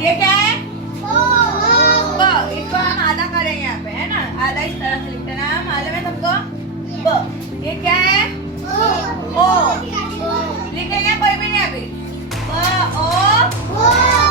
ये क्या है? ब। इसको हम आधा करें यहाँ पे, है ना? आधा इस तरह से लिखते ना, मालूम है सबको? ब। ये क्या है? ओ। लिखेंगे कोई भी नहीं अभी। ब ओ